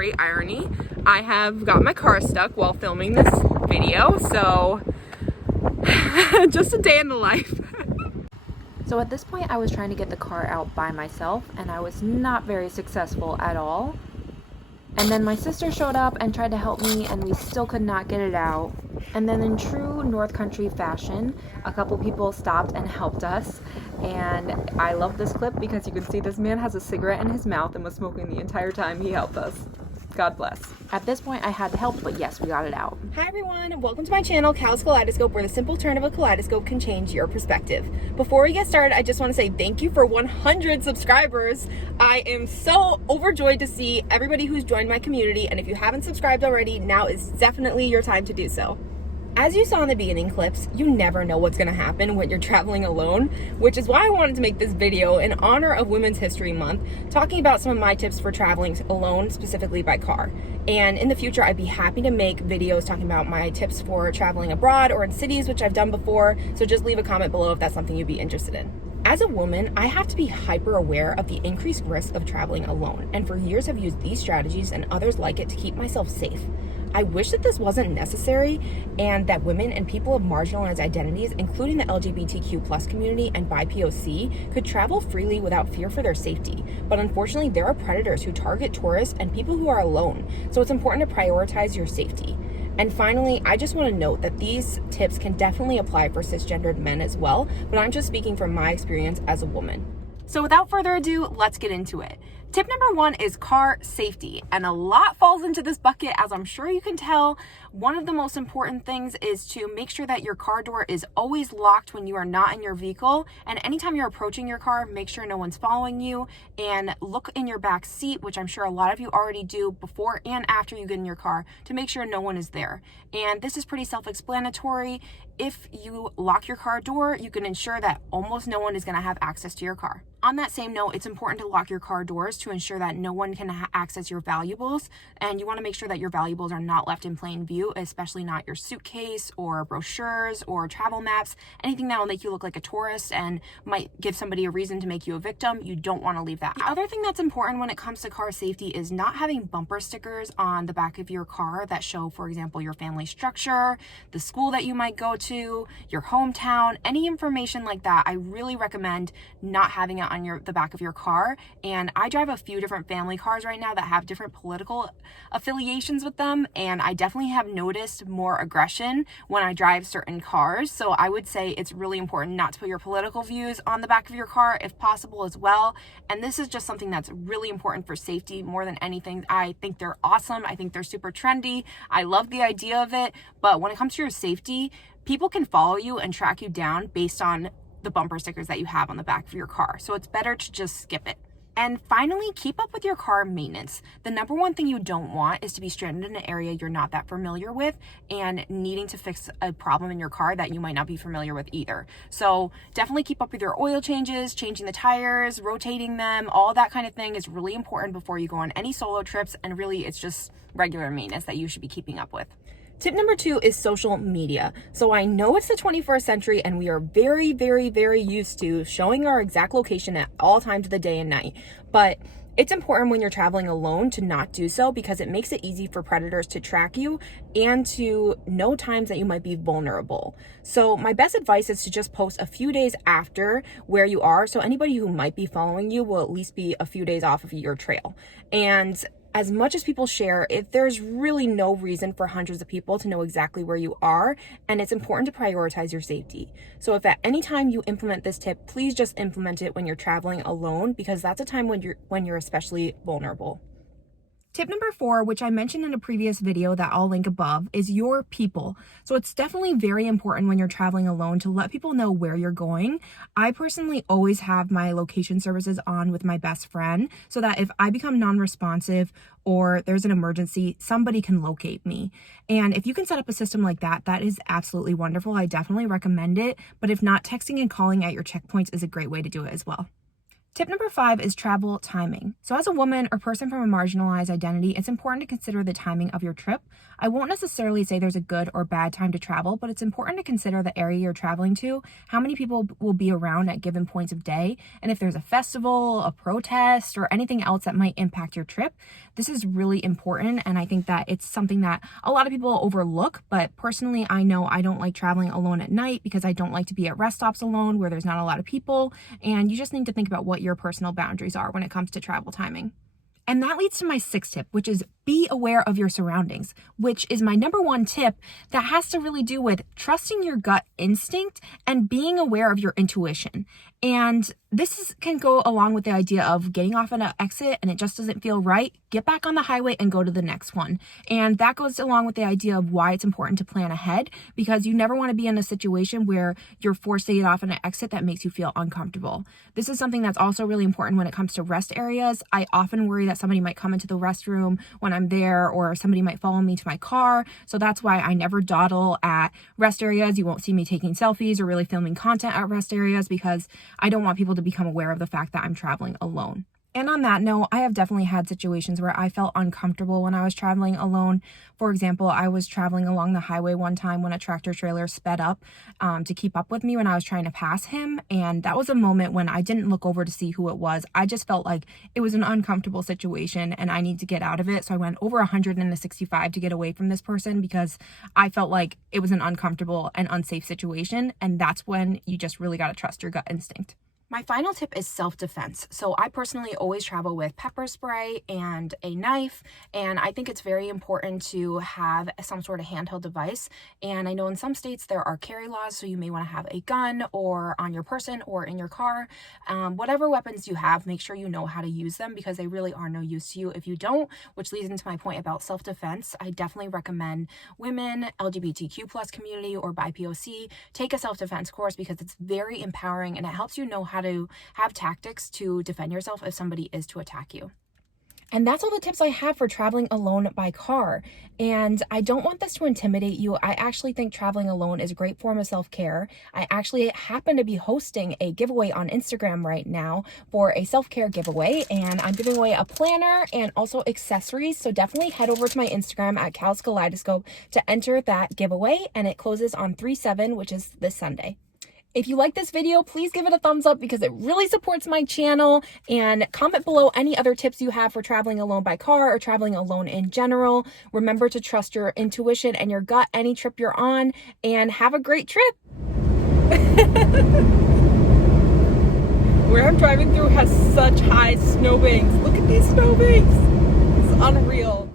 great irony. I have got my car stuck while filming this video, so just a day in the life. So at this point I was trying to get the car out by myself and I was not very successful at all. And then my sister showed up and tried to help me and we still could not get it out. And then in true North Country fashion, a couple people stopped and helped us. And I love this clip because you can see this man has a cigarette in his mouth and was smoking the entire time he helped us. God bless. At this point I had to help, but yes, we got it out. Hi everyone, welcome to my channel, Cal's Kaleidoscope, where the simple turn of a kaleidoscope can change your perspective. Before we get started, I just want to say thank you for 100 subscribers. I am so overjoyed to see everybody who's joined my community, and if you haven't subscribed already, now is definitely your time to do so. As you saw in the beginning clips, you never know what's going to happen when you're traveling alone, which is why I wanted to make this video in honor of Women's History Month, talking about some of my tips for traveling alone, specifically by car. And in the future, I'd be happy to make videos talking about my tips for traveling abroad or in cities, which I've done before, so just leave a comment below if that's something you'd be interested in. As a woman, I have to be hyper aware of the increased risk of traveling alone, and for years have used these strategies and others like it to keep myself safe. I wish that this wasn't necessary and that women and people of marginalized identities, including the LGBTQ community and BIPOC, could travel freely without fear for their safety. But unfortunately, there are predators who target tourists and people who are alone, so it's important to prioritize your safety. And finally, I just want to note that these tips can definitely apply for cisgendered men as well, but I'm just speaking from my experience as a woman. So without further ado, let's get into it. Tip number 1 is car safety, and a lot falls into this bucket, as I'm sure you can tell. One of the most important things is to make sure that your car door is always locked when you are not in your vehicle, and anytime you're approaching your car, make sure no one's following you, and look in your back seat, which I'm sure a lot of you already do before and after you get in your car, to make sure no one is there. And this is pretty self-explanatory. If you lock your car door, you can ensure that almost no one is going to have access to your car. On that same note, it's important to lock your car doors to ensure that no one can access your valuables, and you want to make sure that your valuables are not left in plain view, especially not your suitcase or brochures or travel maps, anything that will make you look like a tourist and might give somebody a reason to make you a victim. You don't want to leave that. The other thing that's important when it comes to car safety is not having bumper stickers on the back of your car that show, for example, your family structure, the school that you might go to, your hometown, any information like that. I really recommend not having it on the back of your car. And I drive a few different family cars right now that have different political affiliations with them, and I definitely have noticed more aggression when I drive certain cars. So I would say it's really important not to put your political views on the back of your car if possible as well. And this is just something that's really important for safety more than anything. I think they're awesome. I think they're super trendy. I love the idea of it. But when it comes to your safety, people can follow you and track you down based on the bumper stickers that you have on the back of your car. So it's better to just skip it. And finally, keep up with your car maintenance. The number one thing you don't want is to be stranded in an area you're not that familiar with and needing to fix a problem in your car that you might not be familiar with either. So definitely keep up with your oil changes, changing the tires, rotating them, all that kind of thing is really important before you go on any solo trips. And really, it's just regular maintenance that you should be keeping up with. Tip number 2 is social media. So I know it's the 21st century and we are very, very, very used to showing our exact location at all times of the day and night. But it's important when you're traveling alone to not do so, because it makes it easy for predators to track you and to know times that you might be vulnerable. So my best advice is to just post a few days after where you are, so anybody who might be following you will at least be a few days off of your trail. And as much as people share, if there's really no reason for hundreds of people to know exactly where you are, and it's important to prioritize your safety. So if at any time you implement this tip, please just implement it when you're traveling alone, because that's a time when you're especially vulnerable. Tip number 4, which I mentioned in a previous video that I'll link above, is your people. So it's definitely very important when you're traveling alone to let people know where you're going. I personally always have my location services on with my best friend so that if I become non-responsive or there's an emergency, somebody can locate me. And if you can set up a system like that, that is absolutely wonderful. I definitely recommend it. But if not, texting and calling at your checkpoints is a great way to do it as well. Tip number 5 is travel timing. So as a woman or person from a marginalized identity, it's important to consider the timing of your trip. I won't necessarily say there's a good or bad time to travel, but it's important to consider the area you're traveling to, how many people will be around at given points of day, and if there's a festival, a protest, or anything else that might impact your trip. This is really important, and I think that it's something that a lot of people overlook, but personally, I know I don't like traveling alone at night because I don't like to be at rest stops alone where there's not a lot of people, and you just need to think about what your personal boundaries are when it comes to travel timing. And that leads to my 6th tip, which is be aware of your surroundings, which is my number 1 tip that has to really do with trusting your gut instinct and being aware of your intuition. And this can go along with the idea of getting off at an exit and it just doesn't feel right. Get back on the highway and go to the next one. And that goes along with the idea of why it's important to plan ahead, because you never want to be in a situation where you're forced to get off at an exit that makes you feel uncomfortable. This is something that's also really important when it comes to rest areas. I often worry that somebody might come into the restroom when I'm there, or somebody might follow me to my car. So that's why I never dawdle at rest areas. You won't see me taking selfies or really filming content at rest areas because I don't want people to become aware of the fact that I'm traveling alone. And on that note, I have definitely had situations where I felt uncomfortable when I was traveling alone. For example, I was traveling along the highway one time when a tractor trailer sped up to keep up with me when I was trying to pass him. And that was a moment when I didn't look over to see who it was. I just felt like it was an uncomfortable situation and I need to get out of it. So I went over 165 to get away from this person because I felt like it was an uncomfortable and unsafe situation. And that's when you just really got to trust your gut instinct. My final tip is self-defense. So I personally always travel with pepper spray and a knife, and I think it's very important to have some sort of handheld device. And I know in some states there are carry laws, so you may want to have a gun or on your person or in your car. Whatever weapons you have, make sure you know how to use them because they really are no use to you if you don't, which leads into my point about self-defense. I definitely recommend women, LGBTQ+ community, or BIPOC take a self-defense course because it's very empowering and it helps you know how to have tactics to defend yourself if somebody is to attack you. And that's all the tips I have for traveling alone by car. And I don't want this to intimidate you. I actually think traveling alone is a great form of self-care. I actually happen to be hosting a giveaway on Instagram right now for a self-care giveaway. And I'm giving away a planner and also accessories. So definitely head over to my Instagram at Cal's Kaleidoscope to enter that giveaway. And it closes on 3/7, which is this Sunday. If you like this video, please give it a thumbs up because it really supports my channel, and comment below any other tips you have for traveling alone by car or traveling alone in general. Remember to trust your intuition and your gut any trip you're on, and have a great trip. Where I'm driving through has such high snowbanks. Look at these snowbanks. It's unreal.